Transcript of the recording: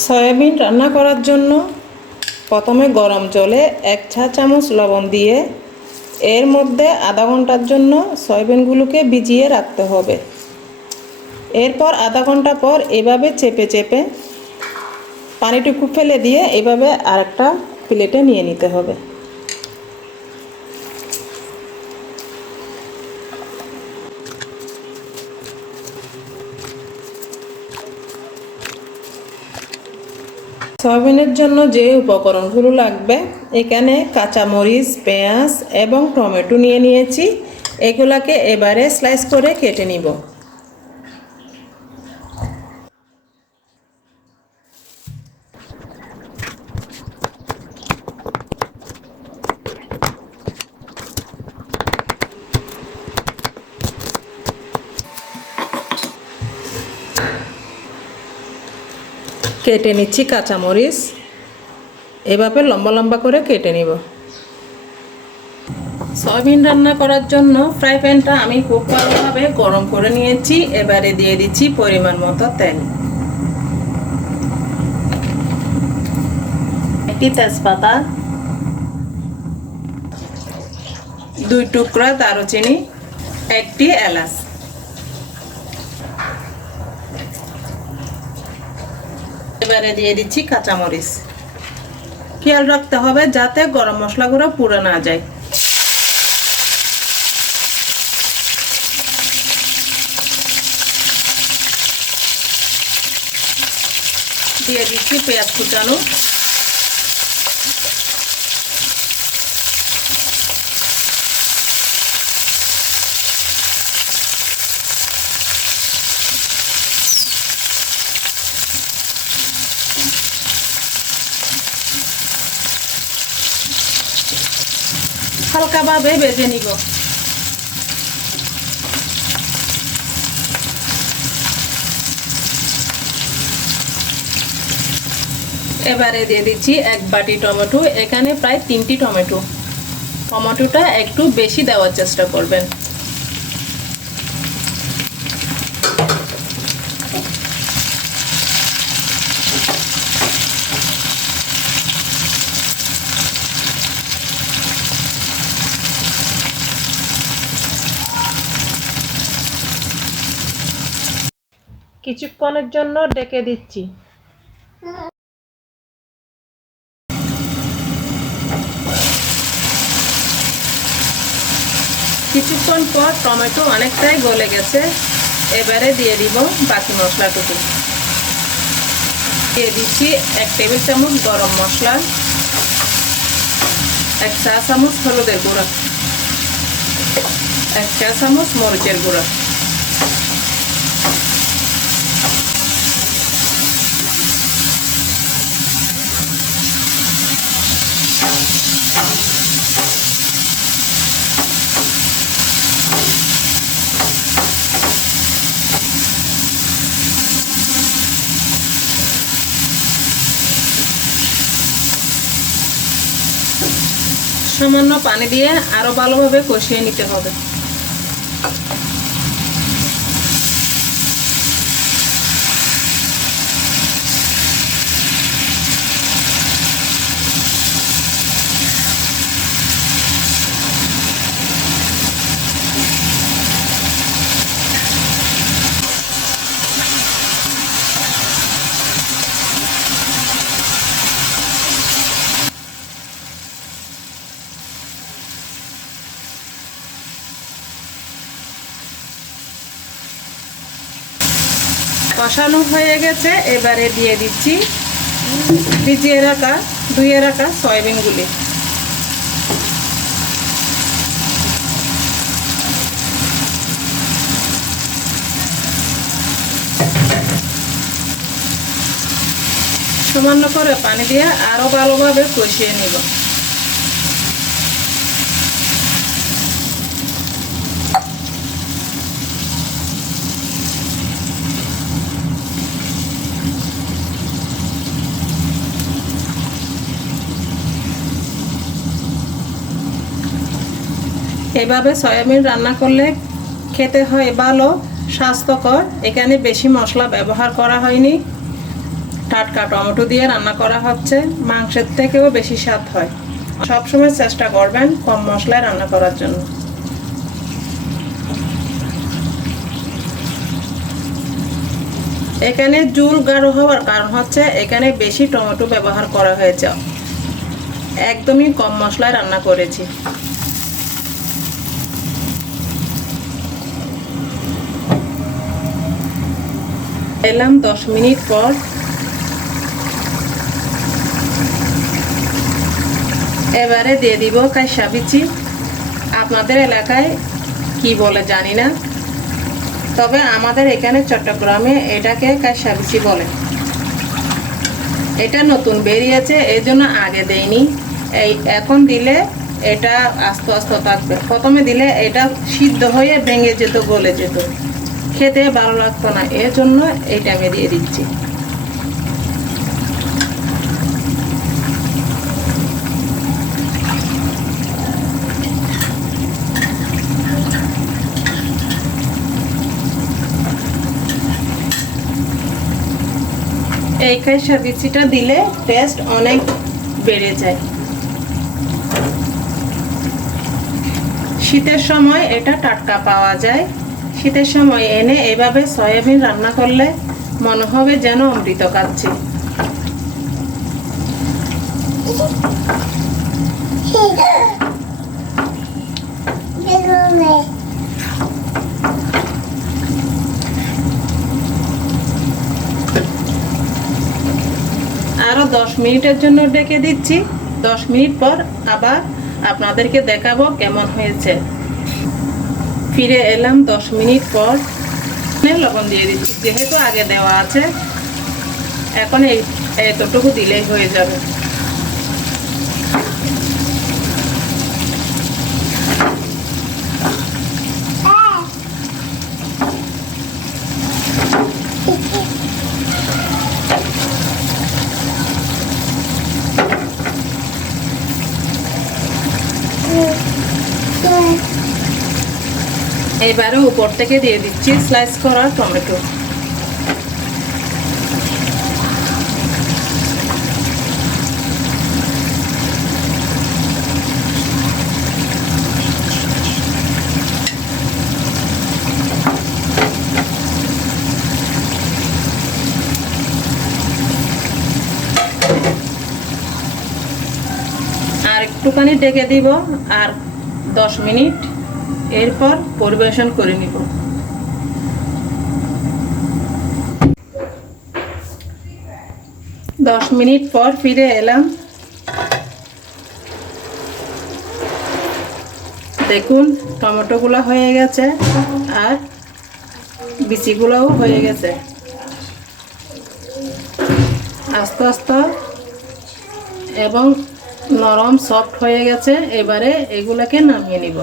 Soybean রান্না করার জন্য প্রথমে গরম জলে 1 চা চামচ লবণ দিয়ে এর মধ্যে আধা ঘন্টার জন্য সয়াবিনগুলোকে ভিজিয়ে রাখতে হবে। এরপর আধা ঘন্টা পর এভাবে চেপে চেপে পানিটুকু ফেলে দিয়ে এভাবে আরেকটা প্লেটে নিয়ে নিতে হবে। সয়াবিনের জন্য যে উপকরণগুলো লাগবে, এখানে কাঁচামরিচ, পেঁয়াজ এবং টমেটো নিয়ে নিয়েছি। এগুলাকে এবারে স্লাইস করে কেটে নিব। কেটে নিচ্ছি কাঁচামরিচ, এভাবে লম্বা লম্বা করে কেটে নিব। সয়াবিন রান্না করার জন্য ফ্রাই প্যানটা আমি খুব ভালোভাবে গরম করে নিয়েছি। এবারে দিয়ে দিচ্ছি পরিমাণ মতো তেল, একটি তেজপাতা, 2 টুকরা দারুচিনি, একটি এলাচ। এবারে দিয়ে দিচ্ছি কাঁচামরিচ। খেয়াল রাখতে হবে যাতে গরম মশলাগুলো পুড়ে না যায়। দিয়ে দিচ্ছি পেঁয়াজ কুচানো, হালকাভাবে ভেজে নিব। এবারে দিয়ে দিচ্ছি 1 বাটি টমেটো। এখানে প্রায় 3টি টমেটো। টমেটোটা একটু বেশি দেওয়ার চেষ্টা করবেন। কিছুক্ষণের জন্য ঢেকে দিচ্ছি। কিছুক্ষণ পর টমেটো অনেকটাই গলে গেছে। এবারে দিয়ে দিব বাকি মশলাটুকু। দিয়ে দিচ্ছি 1 টেবিল চামচ গরম মশলা, 1 চা চামচ হলুদের গুঁড়া, 1 চা চামচ মরিচের গুঁড়া, সামান্য পানি দিয়ে আরো ভালোভাবে কষিয়ে নিতে হবে। কষানো হয়ে গেছে। এবারে দিয়ে দিচ্ছি ভিজিয়ে রাখা, ধুয়ে রাখা সয়াবিনগুলি। সামান্য করে পানি দিয়ে আরো ভালোভাবে কষিয়ে নিব। এভাবে সয়াবিন রান্না করলে খেতে হয় ভালো, স্বাস্থ্যকর। এখানে বেশি মশলা ব্যবহার করা হয়নি। টাটকা টমেটো দিয়ে রান্না করা হচ্ছে, মাংসের থেকেও বেশি স্বাদ হয়। সবসময় চেষ্টা করবেন কম মশলায় রান্না করার জন্য। এখানে ঝোল গাঢ় হওয়ার কারণ হচ্ছে এখানে বেশি টমেটো ব্যবহার করা হয়েছে, একদমই কম মশলায় রান্না করেছি। এলাম 10 মিনিট পর। এবারে দিয়ে দিব কাইসা বিচি। আপনাদের এলাকায় কি বলে জানি না, তবে আমাদের এখানে চট্টগ্রামে এটাকে কাইসা বিচি বলে। এটা নতুন বেরিয়েছে, এই জন্য আগে দেইনি। এখন দিলে এটা আস্তে আস্তে থাকবে। প্রথমে দিলে এটা সিদ্ধ হয়ে ভেঙে যেত, গলে যেত, খেতে ভালো লাগতো না, এর জন্য এইটা আমি দিয়ে দিচ্ছি। এই কাইসা বিচিটা দিলে টেস্ট অনেক বেড়ে যায়। শীতের সময় এটা টাটকা পাওয়া যায়। শীতের সময় এনে এভাবে সয়াবিন রান্না করলে মনে হবে যেন অমৃত খাচ্ছি। আরো 10 মিনিটের জন্য ঢেকে দিচ্ছি। 10 মিনিট পর আবার আপনাদেরকে দেখাবো কেমন হয়েছে। ফিরে এলাম 10 মিনিট পর। লবণ দিয়ে দিচ্ছি, যেহেতু আগে দেওয়া আছে। এখন এতটুকু দিলেই হয়ে যাবে। এবারে উপর থেকে দিয়ে দিচ্ছি স্লাইস করা টমেটো। আর একটুখানি ঢেকে দিব, আর 10 মিনিট। এরপর পরিবেশন করে নিব। দশ মিনিট পর ফিরে এলাম। দেখুন টমেটোগুলো হয়ে গেছে আর বিচিগুলোও হয়ে গেছে, আস্তে আস্তে এবং নরম সফট হয়ে গেছে। এবারে এগুলাকে নামিয়ে নিব।